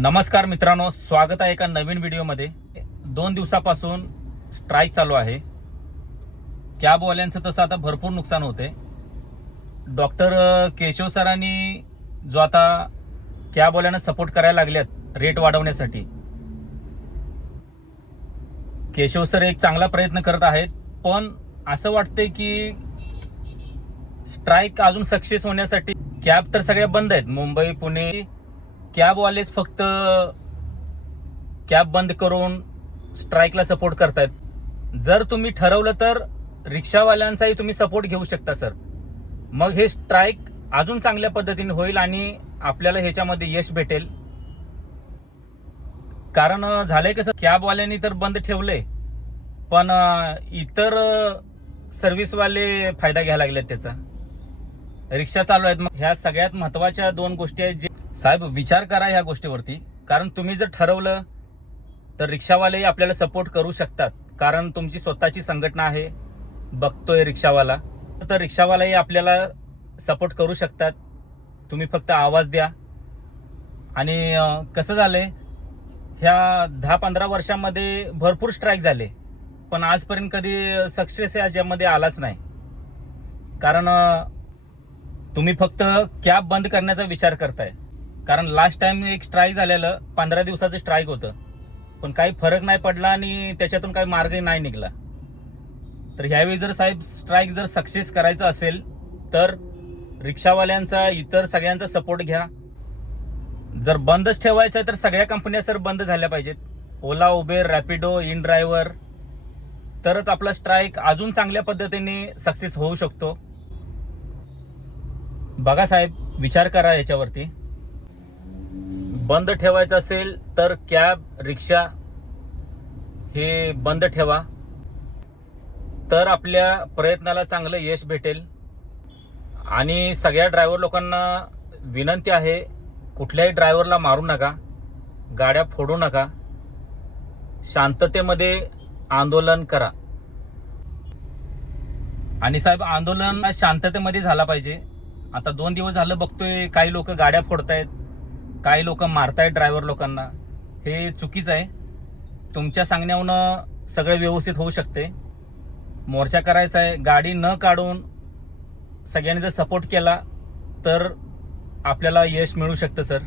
नमस्कार मित्रांनो स्वागत आहे एका नवीन व्हिडिओमध्ये. दोन दिवसापासून स्ट्राईक चालू आहे. कॅबवाल्यांचं तसं आता भरपूर नुकसान होते. डॉक्टर केशव सरांनी जो आता कॅबवाल्यांना सपोर्ट करायला लागल्यात रेट वाढवण्यासाठी. केशव सर एक चांगला प्रयत्न करत आहेत पण असं वाटतंय की स्ट्राईक अजून सक्सेस होण्यासाठी कॅब तर सगळ्या बंद आहेत. मुंबई पुणे कॅबवालेच फक्त कॅब बंद करून स्ट्राईकला सपोर्ट करतायत. जर तुम्ही ठरवलं तर रिक्षावाल्यांचाही तुम्ही सपोर्ट घेऊ शकता सर. मग हे स्ट्राईक अजून चांगल्या पद्धतीने होईल आणि आपल्याला ह्याच्यामध्ये यश भेटेल. कारण झालंय कसं कॅबवाल्यांनी तर बंद ठेवलंय. पण इतर सर्व्हिसवाले फायदा घ्यायला लागलेत त्याचा. रिक्षा चालू आहेत. मग ह्या सगळ्यात महत्त्वाच्या दोन गोष्टी आहेत जे साहेब विचार करा ह्या गोष्टीवरती. कारण तुम्ही जर ठरवलं तर रिक्षावालेही आपल्याला सपोर्ट करू शकतात. कारण तुमची स्वतःची संघटना आहे बघतोय रिक्षावाला. तर रिक्षावालाही आपल्याला सपोर्ट करू शकतात. तुम्ही फक्त आवाज द्या. आणि कसं कसं झालंय ह्या दहा पंधरा वर्षामध्ये भरपूर स्ट्राईक झाले. पण आजपर्यंत कधी सक्सेस याच्यामध्ये आलाच नाही. कारण तुम्ही फक्त कॅब बंद करण्याचा विचार करताय. कारण लास्ट टाइम एक स्ट्राईक झालेलं पंधरा दिवसाचं स्ट्राईक होतं. पण काही फरक नाही पडला आणि त्याच्यातून काही मार्ग नाही निघला. तर ह्यावेळी जर साहेब स्ट्राईक जर सक्सेस करायचं असेल तर रिक्षावाल्यांचा इतर सगळ्यांचा सपोर्ट घ्या. जर बंदच ठेवायचं आहे तर सगळ्या कंपन्या सर बंद झाल्या पाहिजेत. ओला उबेर रॅपिडो इन ड्रायव्हर तरच आपला स्ट्राईक अजून चांगल्या पद्धतीने सक्सेस होऊ शकतो. बघा साहेब विचार करा याच्यावरती. बंद ठेवायचं असेल तर कॅब रिक्षा हे बंद ठेवा. तर आपल्या प्रयत्नाला चांगलं यश भेटेल. आणि सगळ्या ड्रायव्हर लोकांना विनंती आहे कुठल्याही ड्रायव्हरला मारू नका गाड्या फोडू नका. शांततेमध्ये आंदोलन करा. आणि साहेब आंदोलन शांततेमध्ये झाला पाहिजे. आता दोन दिवस झालं बघतोय काही लोक गाड्या फोडतायत. काही लोक मारतायत ड्रायव्हर लोकांना. हे चुकीचं आहे. तुमच्या सांगण्याहून सगळं व्यवस्थित होऊ शकते. मोर्चा करायचा आहे. गाडी न काढून सगळ्यांनी जर सपोर्ट केला तर आपल्याला यश मिळू शकतं सर